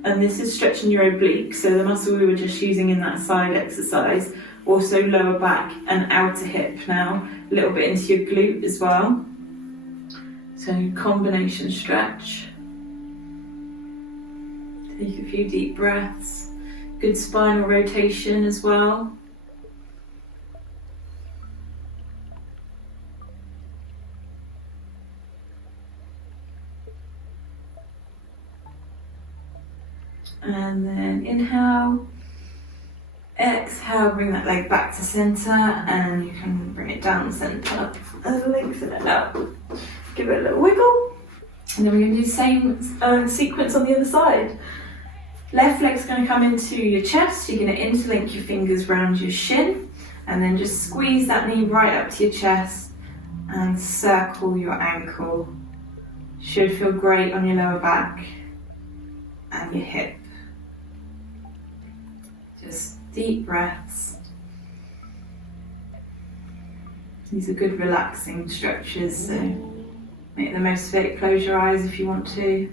and this is stretching your oblique, so the muscle we were just using in that side exercise. Also lower back and outer hip now, a little bit into your glute as well. So combination stretch. Take a few deep breaths. Good spinal rotation as well. And then inhale. Exhale, bring that leg back to centre, and you can bring it down centre and lengthen it out. Give it a little wiggle, and then we're going to do the same sequence on the other side. Left leg's going to come into your chest. You're going to interlink your fingers around your shin, and then just squeeze that knee right up to your chest and circle your ankle. Should feel great on your lower back and your hip. Just deep breaths. These are good relaxing stretches, so make the most of it. Close your eyes if you want to.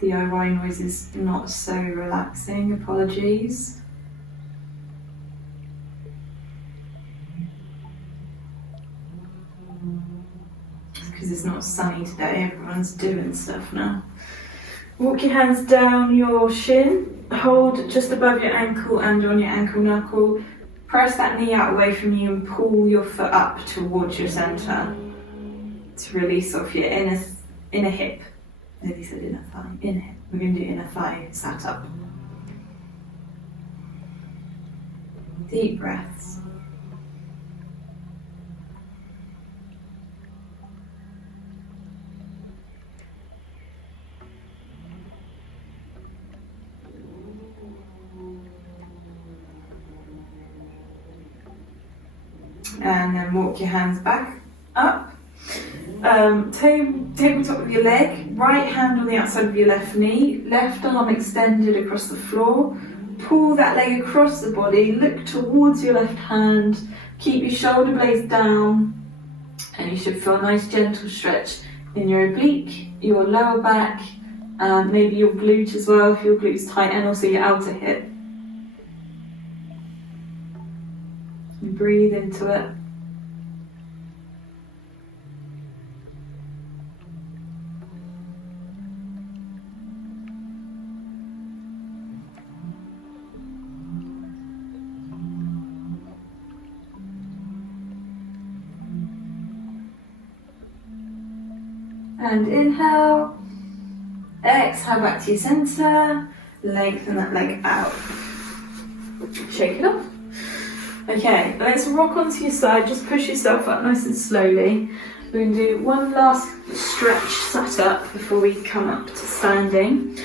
DIY noise is not so relaxing, apologies. Because it's not sunny today, everyone's doing stuff now. Walk your hands down your shin, hold just above your ankle and on your ankle knuckle. Press that knee out away from you and pull your foot up towards your centre to release off your inner hip. Nearly said inner thigh, inner hip. We're going to do inner thigh sat up. Deep breaths. And then walk your hands back up. Tabletop with your leg, right hand on the outside of your left knee, left arm extended across the floor. Pull that leg across the body, look towards your left hand, keep your shoulder blades down, and you should feel a nice gentle stretch in your oblique, your lower back, maybe your glute as well if your glute's tight, and also your outer hip. And breathe into it. And inhale, exhale back to your centre, lengthen that leg out. Shake it off. Okay, let's rock onto your side, just push yourself up nice and slowly. We're going to do one last stretch sat up before we come up to standing.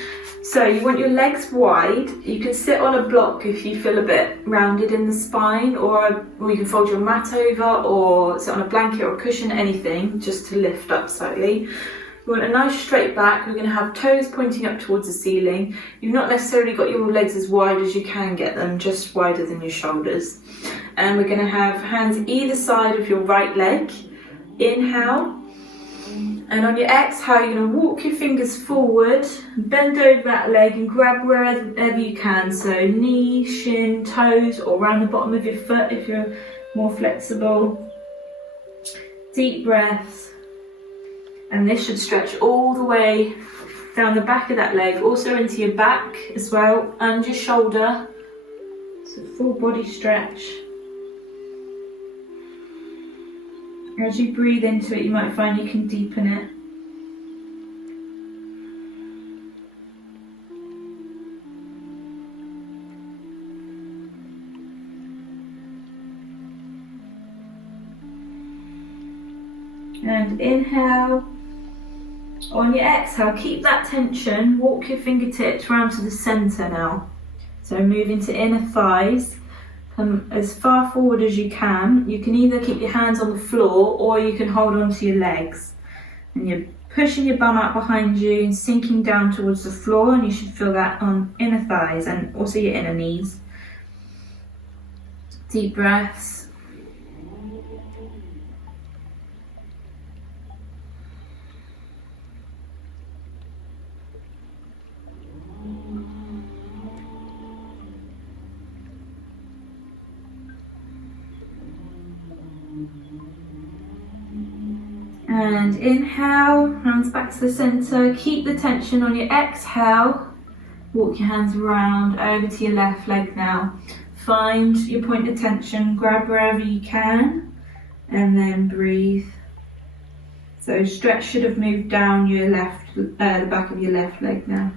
So you want your legs wide. You can sit on a block if you feel a bit rounded in the spine, or you can fold your mat over or sit on a blanket or a cushion, anything, just to lift up slightly. You want a nice straight back. We're going to have toes pointing up towards the ceiling. You've not necessarily got your legs as wide as you can get them, just wider than your shoulders. And we're going to have hands either side of your right leg. Inhale. And on your exhale, you're going to walk your fingers forward, bend over that leg and grab wherever you can. So knee, shin, toes, or around the bottom of your foot if you're more flexible. Deep breaths. And this should stretch all the way down the back of that leg, also into your back as well, and your shoulder. So full body stretch. As you breathe into it, you might find you can deepen it. And inhale. On your exhale, keep that tension, walk your fingertips round to the centre now. So move into inner thighs, come as far forward as you can. You can either keep your hands on the floor or you can hold on to your legs. And you're pushing your bum out behind you and sinking down towards the floor, and you should feel that on inner thighs and also your inner knees. Deep breaths. And inhale, hands back to the centre, keep the tension on your exhale, walk your hands around over to your left leg now. Find your point of tension, grab wherever you can, and then breathe. So stretch should have moved down your left, the back of your left leg now.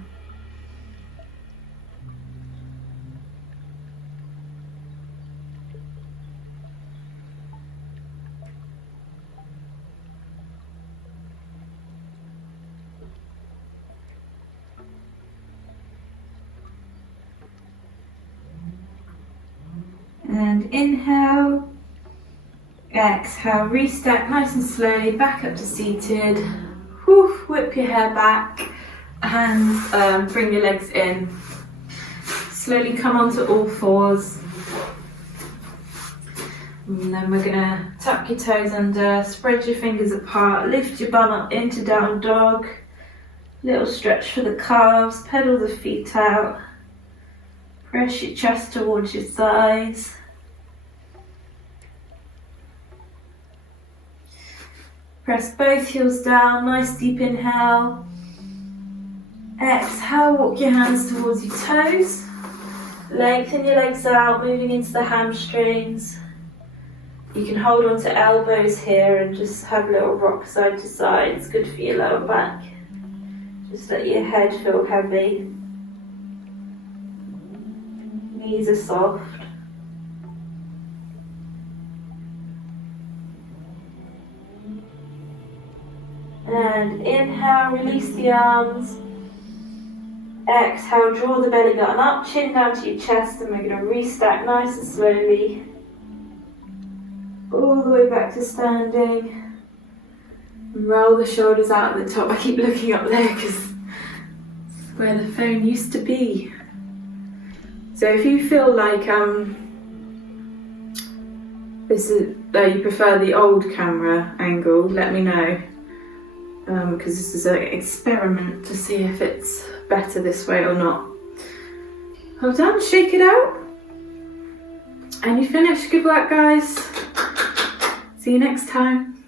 And inhale, exhale, restack nice and slowly, back up to seated. Whip your hair back and bring your legs in. Slowly come onto all fours. And then we're gonna tuck your toes under, spread your fingers apart, lift your bum up into down dog. Little stretch for the calves, pedal the feet out. Press your chest towards your thighs. Press both heels down, nice deep inhale. Exhale, walk your hands towards your toes. Lengthen your legs out, moving into the hamstrings. You can hold on to elbows here and just have a little rock side to side. It's good for your lower back. Just let your head feel heavy. Knees are soft. And inhale, release the arms. Exhale, draw the belly button up, chin down to your chest, and we're going to restack nice and slowly. All the way back to standing. And roll the shoulders out at the top. I keep looking up there because it's where the phone used to be. So if you feel like this is you prefer the old camera angle, let me know. Because this is an experiment to see if it's better this way or not. Well done, shake it out. And you finished. Good work, guys. See you next time.